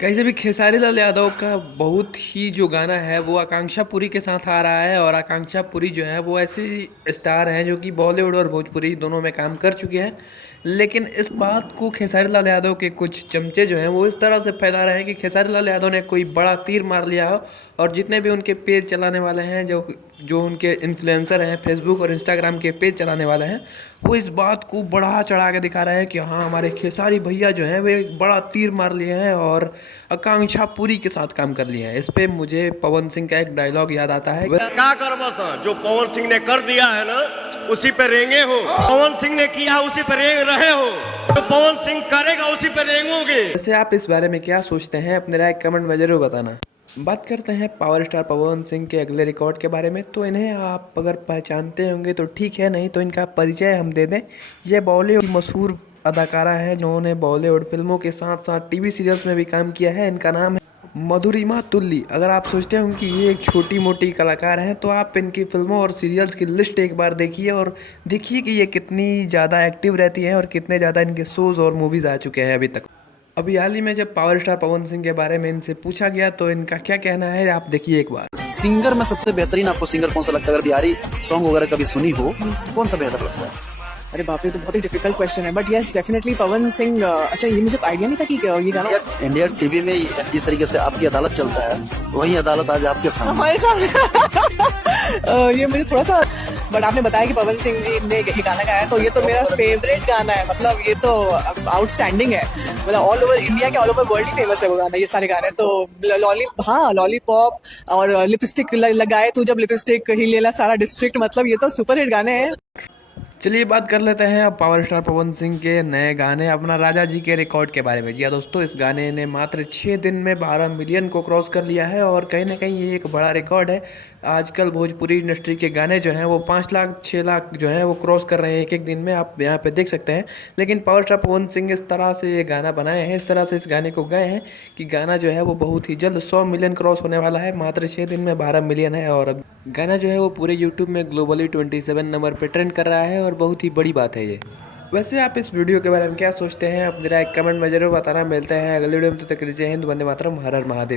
Guys अभी खेसारी लाल यादव का बहुत ही जो गाना है वो आकांक्षा पुरी के साथ आ रहा है। और आकांक्षा पुरी जो है वो ऐसे स्टार हैं जो कि बॉलीवुड और भोजपुरी दोनों में काम कर चुके हैं। लेकिन इस बात को खेसारी लाल यादव के कुछ चमचे जो हैं वो इस तरह से फैला रहे हैं कि खेसारी लाल यादव ने कोई बड़ा तीर मार लिया हो। और जितने भी उनके पेज चलाने वाले हैं, जो जो उनके इन्फ्लुएंसर हैं, फेसबुक और इंस्टाग्राम के पेज चलाने वाले हैं, वो इस बात को बढ़ा चढ़ा के दिखा रहे हैं कि हाँ, हमारे खेसारी भैया जो हैं वे एक बड़ा तीर मार लिए हैं और आकांक्षा पुरी के साथ काम कर लिए हैं। इस पे मुझे पवन सिंह का एक डायलॉग याद आता है। क्या करबा सा जो पवन सिंह ने कर दिया है ना, उसी पे रेंगे हो। पवन सिंह ने किया उसी पे रेंग रहे हो, जो पवन सिंह करेगा उसी पे रेंगोगे। वैसे आप इस बारे में क्या सोचते हैं, अपने राय कमेंट में जरूर बताना। बात करते हैं पावर स्टार पवन सिंह के अगले रिकॉर्ड के बारे में। तो इन्हें आप अगर पहचानते होंगे तो ठीक है, नहीं तो इनका परिचय हम दे दें। ये बॉलीवुड की मशहूर अदाकारा हैं जिन्होंने बॉलीवुड फिल्मों के साथ साथ टीवी सीरियल्स में भी काम किया है। इनका नाम है मधुरिमा तुल्ली। अगर आप सोचते होंगे कि ये एक छोटी मोटी कलाकार हैं तो आप इनकी फिल्मों और सीरियल्स की लिस्ट एक बार देखिए और देखिए कि ये कितनी ज़्यादा एक्टिव रहती हैं और कितने ज़्यादा इनके शोज़ और मूवीज़ आ चुके हैं अभी तक। अभी हाल ही में जब पावर स्टार पवन सिंह के बारे में इनसे पूछा गया तो इनका क्या कहना है आप देखिए एक बार। सिंगर में सबसे बेहतरीन आपको सिंगर कौन सा लगता है? अगर बिहारी सॉन्ग वगैरह कभी सुनी हो तो कौन सा बेहतर लगता है? अरे बाप रे, तो बहुत ही डिफिकल्ट क्वेश्चन है, but yes definitely Pawan Singh. अच्छा, ये मुझे आइडिया नहीं था कि ये गाना इंडिया टीवी में जिस तरीके से आपकी अदालत चलता है, वही अदालत आज आपके सामने। हमारे सामने ये मुझे थोड़ा सा, बट आपने बताया कि पवन सिंह जी ने ये गाना गाया है, तो ये तो मेरा फेवरेट गाना है। मतलब ये तो आउटस्टैंडिंग है, मतलब ऑल ओवर इंडिया के, ऑल ओवर वर्ल्ड ही फेमस है वो गाना, ये सारे गाने। तो लॉलीपॉप और लिपस्टिक लगाए तू जब लिपस्टिक ही लेला सारा डिस्ट्रिक्ट, मतलब ये तो सुपर हिट गाने हैं। चलिए बात कर लेते हैं अब पावर स्टार पवन सिंह के नए गाने अपना राजा जी के रिकॉर्ड के बारे में। जी हाँ दोस्तों, इस गाने ने मात्र 6 दिन में 12 मिलियन को क्रॉस कर लिया है और कहीं ना कहीं ये एक बड़ा रिकॉर्ड है। आजकल भोजपुरी इंडस्ट्री के गाने जो हैं वो 5 लाख 6 लाख जो हैं वो क्रॉस कर रहे हैं एक एक दिन में, आप यहाँ पे देख सकते हैं। लेकिन पावर स्टार पवन सिंह इस तरह से ये गाना बनाए हैं, इस तरह से इस गाने को गाए हैं कि गाना जो है वो बहुत ही जल्द 100 मिलियन क्रॉस होने वाला है। मात्र 6 दिन में 12 मिलियन है और अब गाना जो है वो पूरे यूट्यूब में ग्लोबली 27 नंबर पर ट्रेंड कर रहा है और बहुत ही बड़ी बात है ये। वैसे आप इस वीडियो के बारे में क्या सोचते हैं, अपनी राय कमेंट में जरूर बताना। मिलते हैं अगले वीडियो में, तो तक जय हिंद, वंदे मातरम, हर हर महादेव।